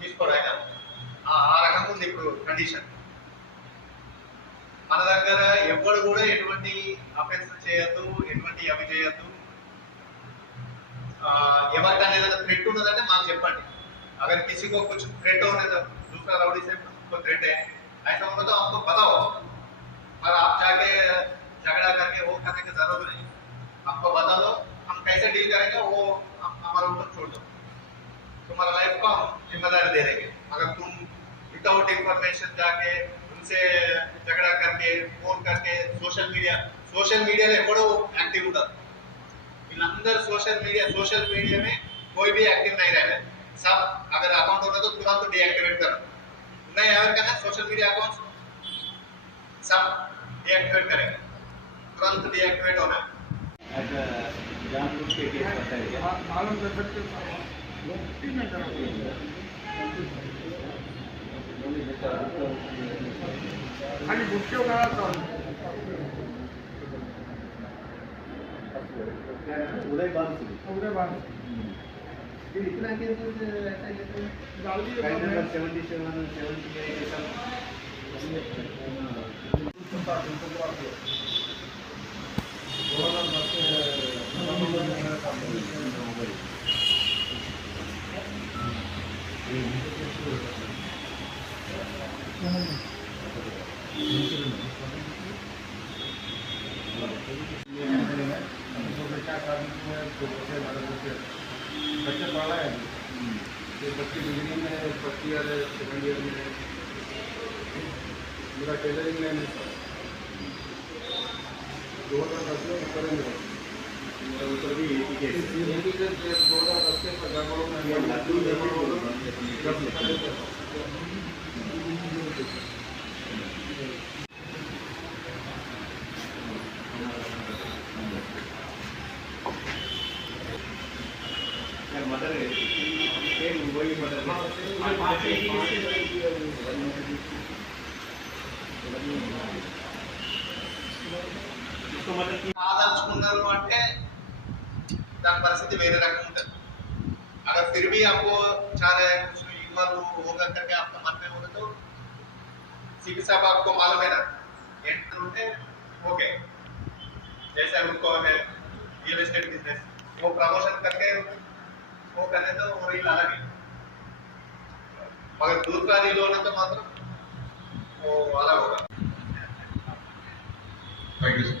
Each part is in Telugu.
తీసుకోవడం ఆయన ఆ రకంగా ఉంది ఇప్పుడు కండిషన్. మన దగ్గర ఎవ్వడు కూడా ఎటువంటి అఫెన్స్ చేయొద్దు, ఎటువంటి అవి చేయొద్దు. ఎవరికైనా ఏదైనా थ्रेट ఉన్నదంటే మాకు చెప్పండి. अगर किसी को कुछ थ्रेट होने तो दूसरा राउडी से को थ्रेट है ऐसा होगा तो आपको बताओ, और आप जाके झगड़ा करके वो करने की जरूरत नहीं. आपको बता दो, हम कैसे डील करेंगे वो हमारे ऊपर छोड़ दो. तुम्हारा लाइफ को हम जिम्मेदारी दे देंगे. अगर तुम विदाउट इंफॉर्मेशन जाके उनसे झगड़ा करके फोन करके सोशल मीडिया में एवडो एक्टिव ఉండదు. వీళ్ళందరూ सोशल मीडिया में कोई भी एक्टिव नहीं रहता. सब अगर अकाउंट होना तो तुरंत डीएक्टिवेट करो. नहीं अगर करना सोशल मीडिया अकाउंट सब डीएक्टिवेट करेंगे, तुरंत डीएक्टिवेट होना. जानबूझ के केस करता है मालूम कर सकते खाली गुस्से का उदय बांध फिर इतना केसेस ऐसा कहते हैं 77 बच्चा पढ़ा है बच्चे डिग्री में फर्स्ट ईयर है, सेकेंड ईयर में मेरा टेलरिंग लाइन है सर. 2010 में ऊपर भी एक ही केस 2010 के गड़बड़ों में मदर वही मदर ఆదర్చుకున్నారు అంటే దాని పరిస్థితి వేరే రకంగా ఉంటుంది. अगर फिर भी आपको चाह रहे हैं कुछ इन्वॉल्व होगा करके आपका मन में होगा तो सीपी साहब आपको मालूम है ना एंटर होते ओके. जैसे उनको है रियल एस्टेट बिजनेस वो प्रमोशन करके वो करने तो वो रील अलग है, मगर दूसरा रील होने तो मात्र वो अलग होगा. Thank you sir.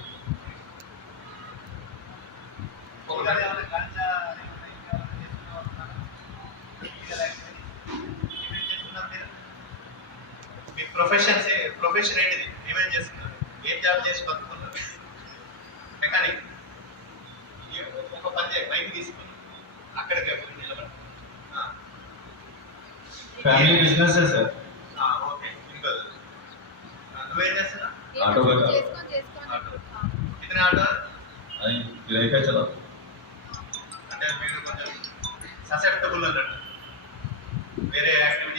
Me profession ఏంటిది? ఏమేం చేస్తున్నారు? ఏం జాబ్ చేసి బతుకుతున్నారు? మెకానిక్. ఒక పని చేయ బైక్ తీసుకుని అక్కడికి నిలబడి फैमिली बिजनेस है सर. ఓకే ఇంకా నువ్వేం చేస్తున్నా? ऑटो का ఆటో. కితనే ఆటో? अभी किराए पे चला. అంటే మీరు కొంచెం ససెప్టబుల్ అన్నట్టు వేరే యాక్టివిటీ